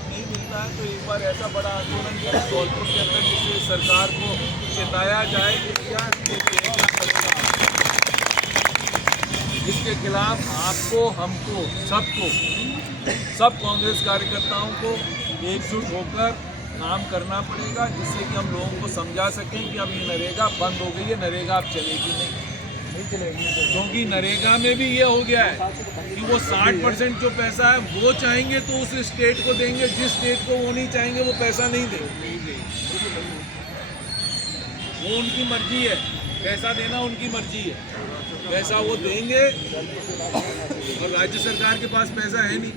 लाभ नहीं मिलता है तो एक बार ऐसा बड़ा आंदोलन किया धौलपुर के अंदर जिससे सरकार को चेताया जाए कि क्या इसके खिलाफ आपको, हमको, सब कांग्रेस कार्यकर्ताओं को एकजुट होकर काम करना पड़ेगा, जिससे कि हम लोगों को समझा सकें कि अब ये नरेगा बंद हो गई है, नरेगा अब चलेगी नहीं चलेगी। क्योंकि नरेगा में भी ये हो गया है कि वो 60% जो पैसा है वो चाहेंगे तो उस स्टेट को देंगे, जिस स्टेट को वो नहीं चाहेंगे वो पैसा नहीं देंगे। वो उनकी मर्जी है, पैसा देना उनकी मर्जी है, पैसा वो देंगे। और राज्य सरकार के पास पैसा है नहीं।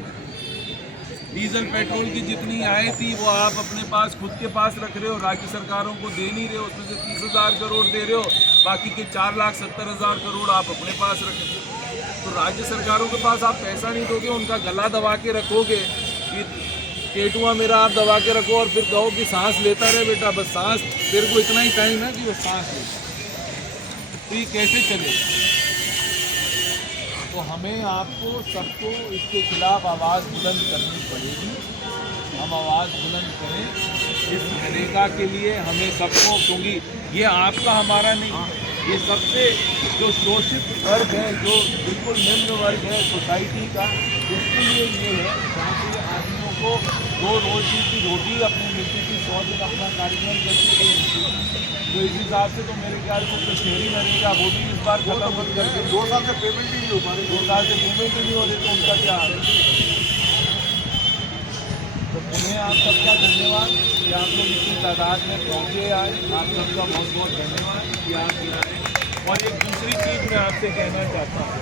डीजल पेट्रोल की जितनी आय थी वो आप अपने पास खुद के पास रख रहे हो, राज्य सरकारों को दे नहीं रहे हो। उसमें से 30,000 करोड़ दे रहे हो, बाकी के 4,70,000 करोड़ आप अपने पास रख रहे हो। तो राज्य सरकारों के पास आप पैसा नहीं दोगे, उनका गला दबा के रखोगे कि पेटुआ मेरा आप दबा के रखो और फिर कहो कि सांस लेता रहे बेटा, बस सांस तेरे को इतना ही टाइम है कि बस सांस ले, तो ये कैसे चले? तो हमें आपको सबको इसके खिलाफ आवाज़ बुलंद करनी पड़ेगी। हम आवाज़ बुलंद करें इस नरेगा के लिए, हमें सबको, क्योंकि ये आपका हमारा नहीं, ये सबसे जो शोषित वर्ग है, जो बिल्कुल निम्न वर्ग है सोसाइटी का, इसके लिए ये है। जहाँ आदमियों को 2 रोज़ की रोटी अपनी मिलती थी, 100 दिन अपना कार्यक्रम करते थे, तो इस हिसाब से तो मेरे ख्याल को कश्मीरी नरेगा वो भी इस बार खत्म बंद करके 2 साल से पेमेंट ही नहीं हो पा रही, 2 साल से पेमेंट ही नहीं हो रही, तो उनका क्या हाल है? तो उन्हें आप सबका धन्यवाद कि आप लोग इतनी तादाद में पहुँचे आए, आप सबका बहुत बहुत धन्यवाद कि आप यहाँ आए। और एक दूसरी चीज़ मैं आपसे कहना चाहता हूँ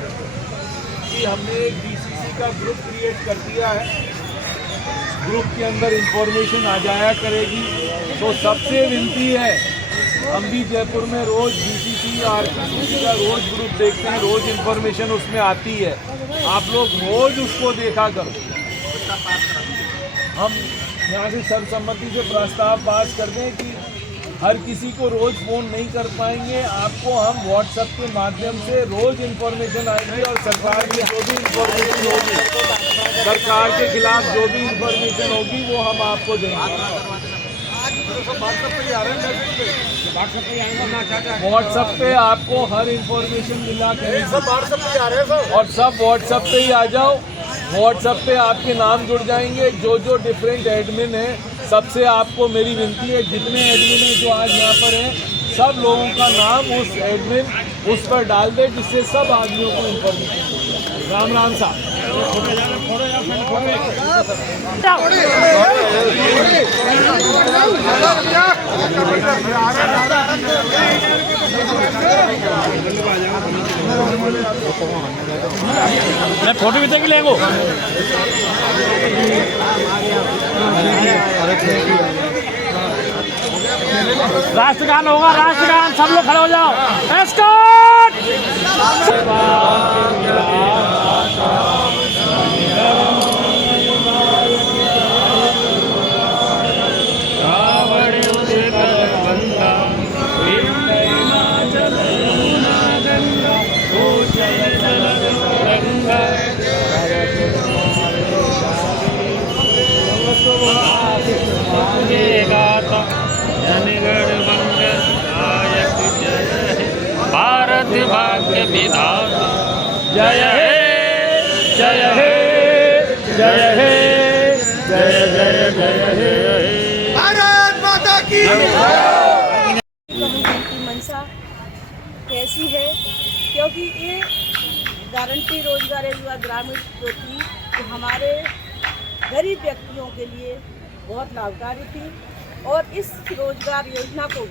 कि हमने एक DCC का ग्रुप क्रिएट कर दिया है। ग्रुप के अंदर इंफॉर्मेशन आ जाया करेगी, तो सबसे विनती है, हम भी जयपुर में रोज़ DCC और RCC का रोज़ ग्रुप देखते हैं, रोज़ इंफॉर्मेशन उसमें आती है, आप लोग रोज़ उसको देखा करो। हम यहाँ से सर्वसम्मति से प्रस्ताव पास कर दें कि हर किसी को रोज़ फ़ोन नहीं कर पाएंगे, आपको हम व्हाट्सएप के माध्यम से रोज़ इंफॉर्मेशन आएगी और सरकार में जो भी इंफॉर्मेशन होगी, सरकार के खिलाफ जो भी इंफॉर्मेशन होगी वो हम आपको देंगे। व्हाट्सएप पे आपको हर इंफॉर्मेशन मिला करेगी और सब व्हाट्सएप पे ही आ जाओ। व्हाट्सएप पे आपके नाम जुड़ जाएंगे, जो डिफरेंट एडमिन है, सबसे आपको मेरी विनती है, जितने एडमिन हैं जो आज यहाँ पर हैं, सब लोगों का नाम उस एडमिन उस पर डाल दे, जिससे सब आदमियों को इन्फॉर्मेशन मिल जाए। राम राम साहब। मैं फोटो भी देख लेंगे। राष्ट्रगान होगा, राष्ट्रगान, सब लोग खड़े हो जाओ। एस्कॉर्ट। भारत भाग्य विधाता जय हे, जय हे, जय हे, जय जय जय हे, भारत माता की मंशा कैसी है, क्योंकि ये गारंटी रोजगार ग्रामीण जो थी, जो हमारे गरीब व्यक्तियों के लिए बहुत लाभकारी थी, और इस रोजगार योजना को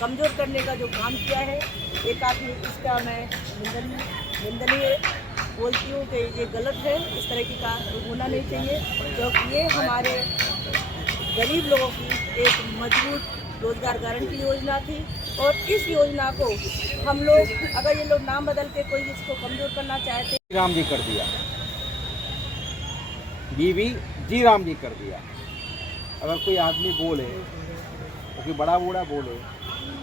कमज़ोर करने का जो काम किया है, ये काफ़ी, इसका मैं निंदनीय बोलती हूँ कि ये गलत है। इस तरह की का होना नहीं चाहिए, क्योंकि ये हमारे गरीब लोगों की एक मजबूत रोजगार गारंटी योजना थी, और इस योजना को हम लोग, अगर ये लोग नाम बदल के कोई इसको कमज़ोर करना चाहते, राम जी कर दिया, बीवी जी राम जी कर दिया। अगर कोई आदमी बोले, कोई बड़ा बूढ़ा बोले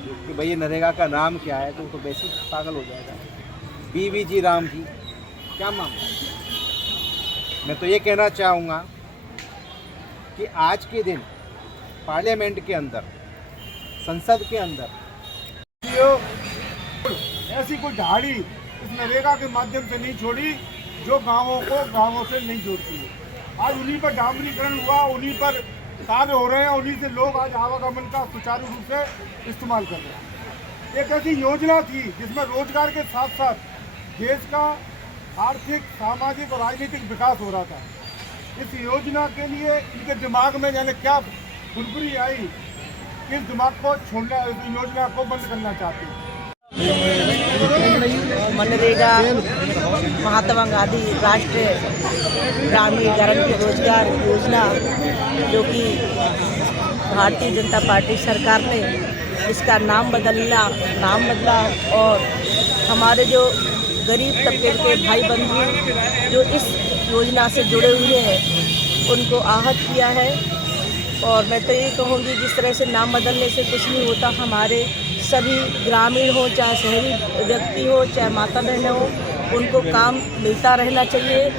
कि भाई ये नरेगा का नाम क्या है, तो वो तो वैसे पागल हो जाएगा। बीवी जी राम जी क्या मामला? मैं तो ये कहना चाहूँगा कि आज के दिन पार्लियामेंट के अंदर, संसद के अंदर ऐसी कोई ढाड़ी इस नरेगा के माध्यम से नहीं छोड़ी जो गांवों को गांवों से नहीं जोड़ती है। आज उन्हीं पर डामरीकरण हुआ, उन्हीं पर कार्य हो रहे हैं, उन्हीं से लोग आज आवागमन का सुचारू रूप से इस्तेमाल कर रहे हैं। एक ऐसी योजना थी जिसमें रोजगार के साथ साथ देश का आर्थिक, सामाजिक और राजनीतिक विकास हो रहा था। इस योजना के लिए इनके दिमाग में जाने क्या फुरफुरी आई, इस दिमाग को छोड़ना, इस योजना को बंद करना चाहते हैं। मनरेगा महात्मा गांधी राष्ट्रीय ग्रामीण गारंटी रोजगार योजना, जो कि भारतीय जनता पार्टी सरकार ने इसका नाम बदला और हमारे जो गरीब तबके के भाई बंधु जो इस योजना से जुड़े हुए हैं उनको आहत किया है। और मैं तो ये कहूँगी, जिस तरह से नाम बदलने से कुछ नहीं होता, हमारे सभी ग्रामीण हो, चाहे शहरी व्यक्ति हो, चाहे माता बहनें हो, उनको काम मिलता रहना चाहिए।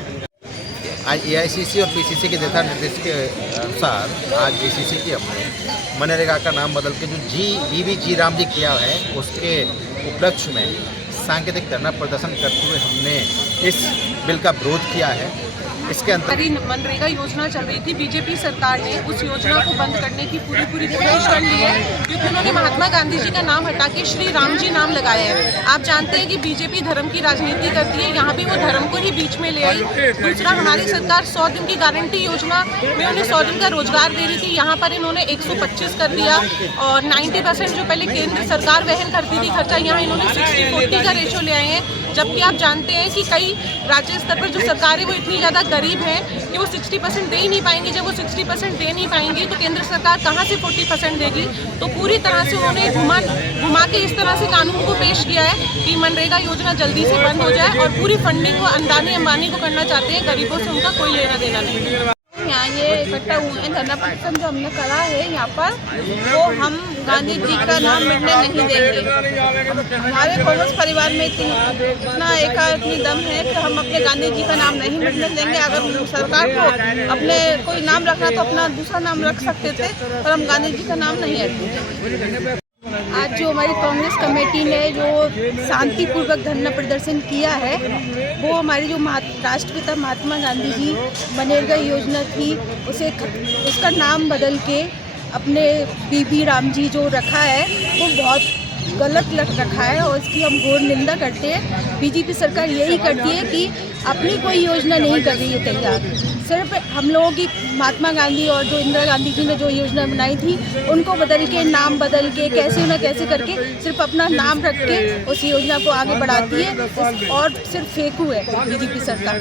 आज एआईसीसी और पीसीसी के दिशा निर्देश के अनुसार आज बीसीसी की हमने मनरेगा का नाम बदल के जो बीबीजी राम जी किया है उसके उपलक्ष्य में सांकेतिक धरना प्रदर्शन करते हुए हमने इस बिल का विरोध किया है। इसके अंतर्गत मनरेगा योजना चल रही थी, बीजेपी सरकार ने उस योजना को बंद करने की पूरी कोशिश कर ली है, क्योंकि उन्होंने महात्मा गांधी जी का नाम हटा के श्री राम जी नाम लगाया है। आप जानते हैं कि बीजेपी धर्म की राजनीति करती है, यहाँ भी वो धर्म को ही बीच में ले आई। दूसरा, हमारी सरकार 100 दिन की गारंटी योजना में उन्हें 100 दिन का रोजगार दे रही थी, यहाँ पर इन्होंने 125 कर दिया। और 90% जो पहले केंद्र सरकार वहन करती थी खर्चा, यहाँ इन्होंने 60-40 का रेशो ले आए हैं। जबकि आप जानते हैं कि कई राज्य स्तर पर जो सरकार है वो इतनी ज़्यादा गरीब है कि वो 60% दे ही नहीं पाएंगी। जब वो 60% दे नहीं पाएंगी तो केंद्र सरकार कहाँ से 40% देगी। तो पूरी तरह से उन्होंने घुमा के इस तरह से कानून को पेश किया है कि मनरेगा योजना जल्दी से बंद हो जाए, और पूरी फंडिंग वो अदानी अंबानी को करना चाहते हैं, गरीबों से उनका कोई लेना देना नहीं। यहाँ ये इकट्ठा हुए हैं, धरना प्रदर्शन जो हमने करा है यहाँ पर, वो हम गांधी जी का नाम मिटने नहीं देंगे। हमारे कांग्रेस परिवार में इतना इतनी दम है कि हम अपने गांधी जी का नाम नहीं मिटने देंगे। अगर सरकार को अपने कोई नाम रखना तो अपना दूसरा नाम रख सकते थे, पर हम गांधी जी का नाम नहीं रखेंगे। आज जो हमारी कांग्रेस कमेटी ने जो शांतिपूर्वक धरना प्रदर्शन किया है, वो हमारी जो राष्ट्रपिता महात्मा गांधी जी मनरेगा योजना थी उसका नाम बदल के अपने बीबी राम जी जो रखा है वो बहुत गलत रखा है, और इसकी हम घोर निंदा करते हैं। बीजेपी सरकार यही करती है कि अपनी कोई योजना नहीं कर रही है तैयार, सिर्फ हम लोगों की महात्मा गांधी और जो इंदिरा गांधी जी ने जो योजना बनाई थी उनको बदल के, नाम बदल के, कैसे ना कैसे करके सिर्फ अपना नाम रख के उस योजना को आगे बढ़ाती है, और सिर्फ फेंकू है बीजेपी सरकार।